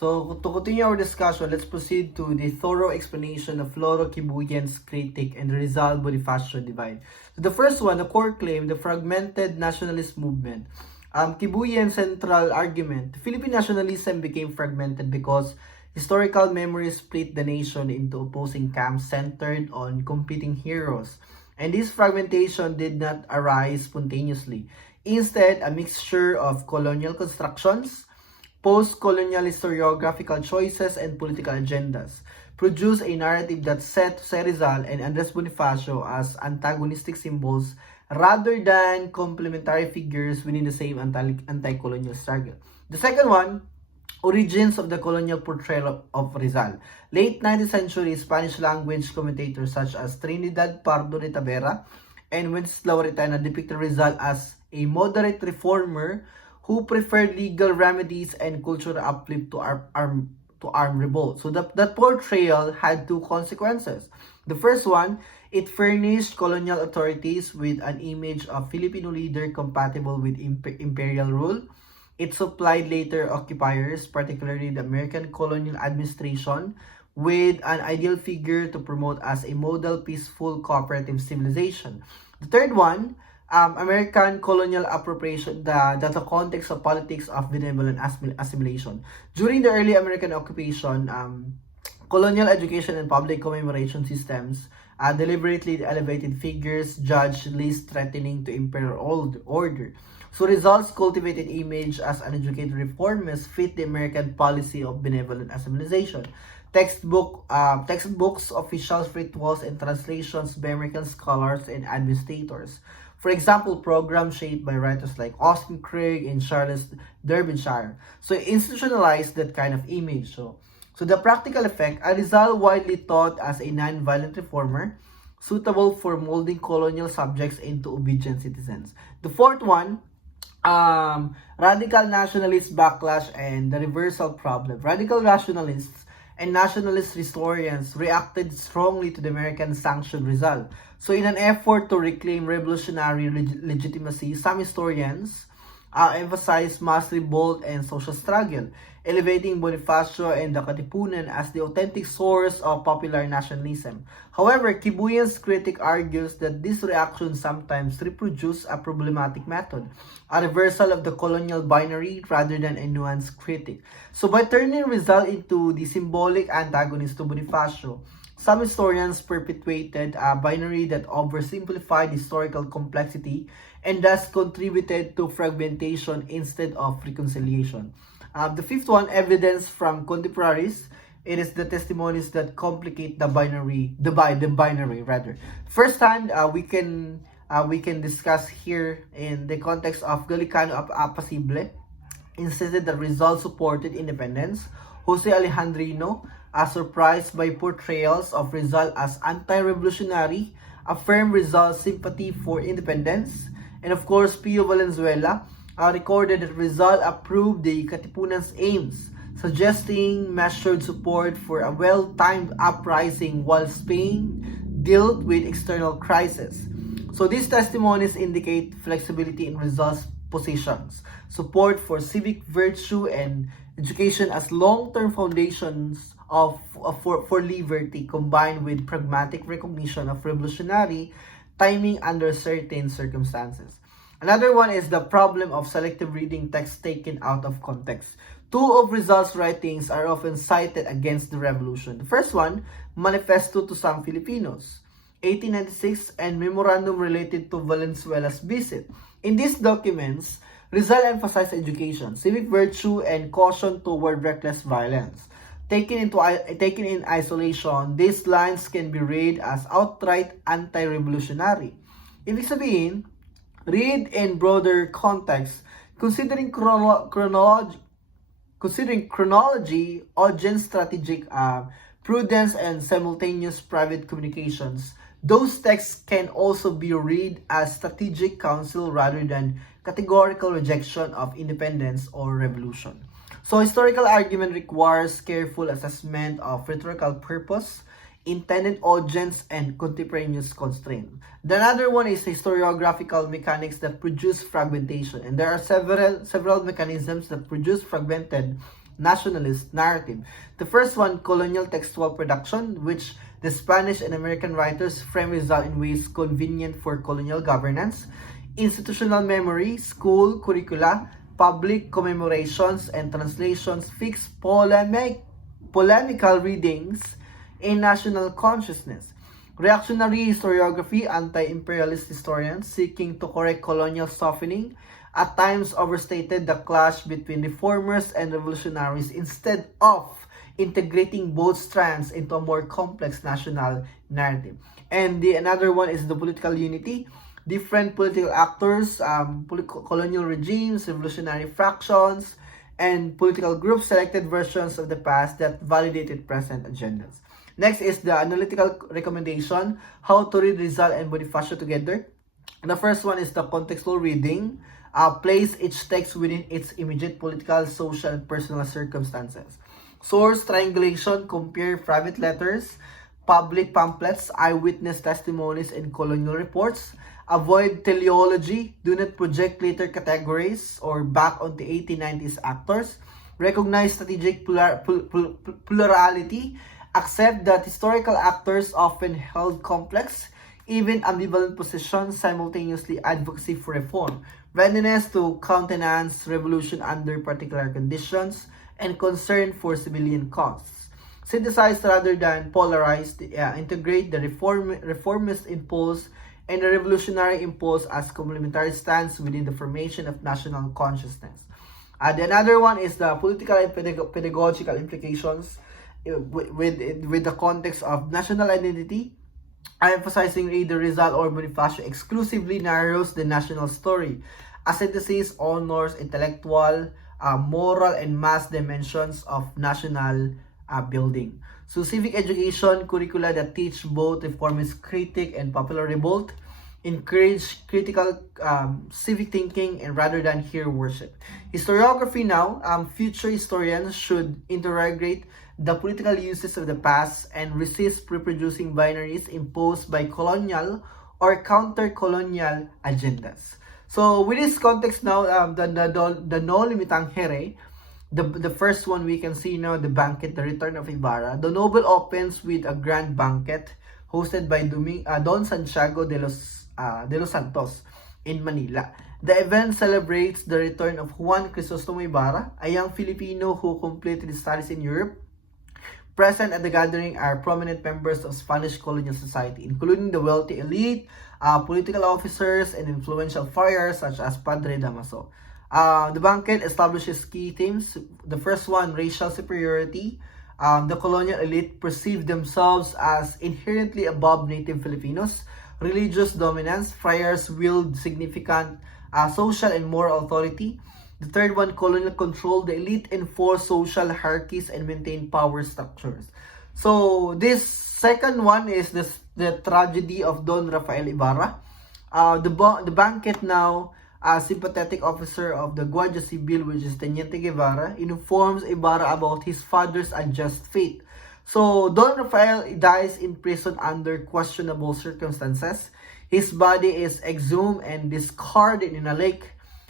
So, to continue our discussion, let's proceed to the thorough explanation of Loro Kibuyen's critique and the Rizal Bonifacio divide. So, the first one, the core claim, the fragmented nationalist movement. Kibuyen's central argument, Philippine nationalism became fragmented because historical memory split the nation into opposing camps centered on competing heroes. And this fragmentation did not arise spontaneously. Instead, a mixture of colonial constructions, post-colonial historiographical choices, and political agendas produced a narrative that set Jose Rizal and Andres Bonifacio as antagonistic symbols rather than complementary figures within the same anti-colonial struggle. The second one, origins of the colonial portrayal of Rizal. Late 19th century Spanish language commentators such as Trinidad Pardo de Tavera and Wenceslao Retana depicted Rizal as a moderate reformer who preferred legal remedies and cultural uplift to armed revolt. So that portrayal had two consequences. The first one, it furnished colonial authorities with an image of Filipino leader compatible with imperial rule. It supplied later occupiers, particularly the American colonial administration, with an ideal figure to promote as a model peaceful cooperative civilization. The third one, American colonial appropriation, the context of politics of benevolent assimilation. During the early American occupation, colonial education and public commemoration systems deliberately elevated figures judged least threatening to imperial order. So Rizal's cultivated image as an educated reformist fit the American policy of benevolent assimilation. Textbooks, official rituals, and translations by American scholars and administrators. For example, programs shaped by writers like Austin Craig and Charles Derbyshire. So institutionalized that kind of image. So the practical effect, Rizal widely thought as a non-violent reformer, suitable for molding colonial subjects into obedient citizens. The fourth one, radical nationalist backlash and the reversal problem. Radical rationalists and nationalist historians reacted strongly to the American sanctioned Rizal. So in an effort to reclaim revolutionary legitimacy, some historians emphasize mass revolt and social struggle, elevating Bonifacio and the Katipunan as the authentic source of popular nationalism. However, Kibuyen's critic argues that this reaction sometimes reproduce a problematic method, a reversal of the colonial binary rather than a nuanced critique. So by turning Rizal into the symbolic antagonist to Bonifacio, some historians perpetuated a binary that oversimplified historical complexity and thus contributed to fragmentation instead of reconciliation. The fifth one, evidence from contemporaries. It is the testimonies that complicate the binary rather. First hand, we can discuss here in the context of Gallicano Apacible, insisted that Rizal supported independence. Jose Alejandrino, surprised by portrayals of Rizal as anti-revolutionary, affirmed Rizal's sympathy for independence. And of course, Pio Valenzuela recorded that Rizal approved the Katipunan's aims, suggesting measured support for a well-timed uprising while Spain dealt with external crisis. So these testimonies indicate flexibility in Rizal's positions, support for civic virtue and education as long-term foundations for liberty, combined with pragmatic recognition of revolutionary timing under certain circumstances. Another one is the problem of selective reading texts taken out of context. Two of Rizal's writings are often cited against the revolution. The first one, Manifesto to Some Filipinos, 1896, and Memorandum related to Valenzuela's visit. In these documents, Rizal emphasized education, civic virtue, and caution toward reckless violence. Taken in isolation, these lines can be read as outright anti-revolutionary. Ibig sabihin, read in broader context, considering chronology, audience strategic prudence, and simultaneous private communications, those texts can also be read as strategic counsel rather than categorical rejection of independence or revolution. So historical argument requires careful assessment of rhetorical purpose, intended audience, and contemporaneous constraint. The other one is historiographical mechanics that produce fragmentation, and there are several mechanisms that produce fragmented nationalist narrative. The first one, colonial textual production, which the Spanish and American writers frame Rizal in ways convenient for colonial governance. Institutional memory, school curricula, public commemorations and translations fix polemical readings in national consciousness. Reactionary historiography, anti-imperialist historians seeking to correct colonial softening, at times overstated the clash between reformers and revolutionaries instead of integrating both strands into a more complex national narrative. And another one is the political unity. Different political actors, colonial regimes, revolutionary fractions, and political groups selected versions of the past that validated present agendas. Next is the analytical recommendation, how to read Rizal and Bonifacio together. The first one is the contextual reading, place each text within its immediate political, social, and personal circumstances. Source triangulation, compare private letters, public pamphlets, eyewitness testimonies, and colonial reports. Avoid teleology, do not project later categories or back on the 1890s actors. Recognize strategic plurality, accept that historical actors often held complex, even ambivalent positions, simultaneously advocacy for reform, readiness to countenance revolution under particular conditions, and concern for civilian causes. Synthesize rather than polarize, integrate the reformist impulse and the revolutionary impulse as complementary stands within the formation of national consciousness. The another one is the political and pedagogical implications with the context of national identity. Emphasizing either Rizal or Bonifacio exclusively narrows the national story. A synthesis honors intellectual, moral, and mass dimensions of national building. So civic education curricula that teach both reformist critique and popular revolt, encourage critical civic thinking and rather than hero worship. Historiography now, future historians should interrogate the political uses of the past and resist reproducing binaries imposed by colonial or counter-colonial agendas. So with this context now, the No Limitang Here, the first one we can see now, the banquet, the return of Ibarra. The novel opens with a grand banquet hosted by Don Santiago de los Santos in Manila. The event celebrates the return of Juan Crisostomo Ibarra, a young Filipino who completed his studies in Europe. Present at the gathering are prominent members of Spanish colonial society, including the wealthy elite, political officers, and influential friars such as Padre Damaso. The banquet establishes key themes. The first one, racial superiority. The colonial elite perceived themselves as inherently above native Filipinos. Religious dominance. Friars wield significant social and moral authority. The third one, colonial control. The elite enforce social hierarchies and maintain power structures. So this second one is the tragedy of Don Rafael Ibarra. The banquet now, a sympathetic officer of the Guardia Civil, which is Teniente Guevara, informs Ibarra about his father's unjust fate. So Don Rafael dies in prison under questionable circumstances. His body is exhumed and discarded in a lake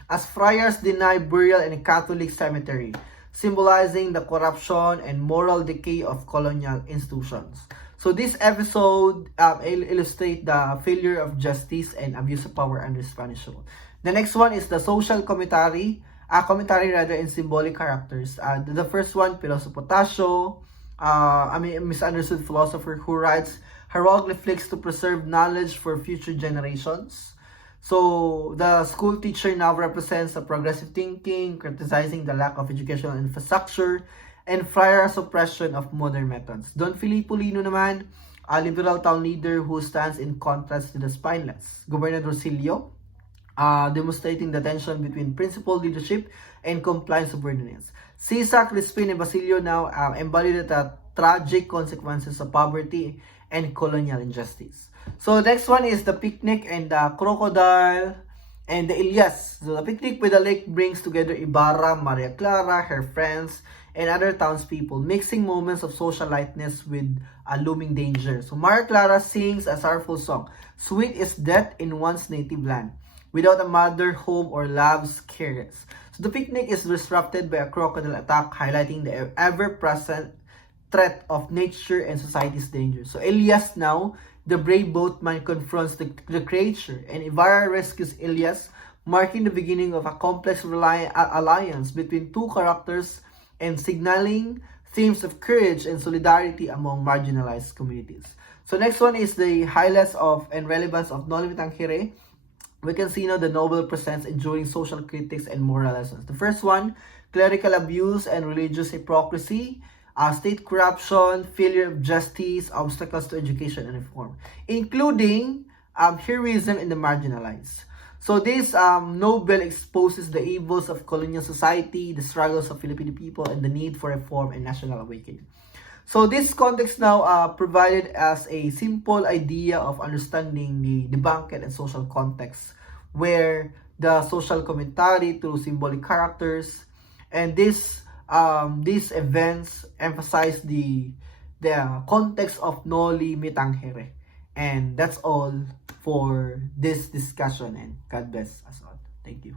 as friars deny burial in a Catholic cemetery, symbolizing the corruption and moral decay of colonial institutions. So this episode illustrates the failure of justice and abuse of power under Spanish rule. The next one is the social commentary, rather in symbolic characters. The first one, Piloso Potasio, a misunderstood philosopher who writes hieroglyphics to preserve knowledge for future generations. So the school teacher now represents a progressive thinking, criticizing the lack of educational infrastructure and friar suppression of modern methods. Don Filipo Lino naman, a liberal town leader who stands in contrast to the spineless. Gobernador Silio, demonstrating the tension between principled leadership and compliant subordinates. Cisa, Crispin, and Basilio now embody the tragic consequences of poverty and colonial injustice. So next one is the picnic and the crocodile and the Ilyas. So the picnic with the lake brings together Ibarra, Maria Clara, her friends, and other townspeople, mixing moments of social lightness with a looming danger. So Maria Clara sings a sorrowful song. Sweet is death in one's native land, without a mother, home, or love's cares. So So the picnic is disrupted by a crocodile attack, highlighting the ever-present threat of nature and society's danger. So Elias now, the brave boatman, confronts the creature, and Ivara rescues Elias, marking the beginning of a complex alliance between two characters and signaling themes of courage and solidarity among marginalized communities. So next one is the highlights of and relevance of Noli Me Tangere. We can see now the novel presents enduring social critics and moral lessons. The first one, clerical abuse and religious hypocrisy, state corruption, failure of justice, obstacles to education and reform, including heroism in the marginalized. So this novel exposes the evils of colonial society, the struggles of Filipino people, and the need for reform and national awakening. So this context now provided as a simple idea of understanding the banquet and social context, where the social commentary through symbolic characters, and these events emphasize the context of Noli Me Tangere. And that's all for this discussion, and God bless us all. Thank you.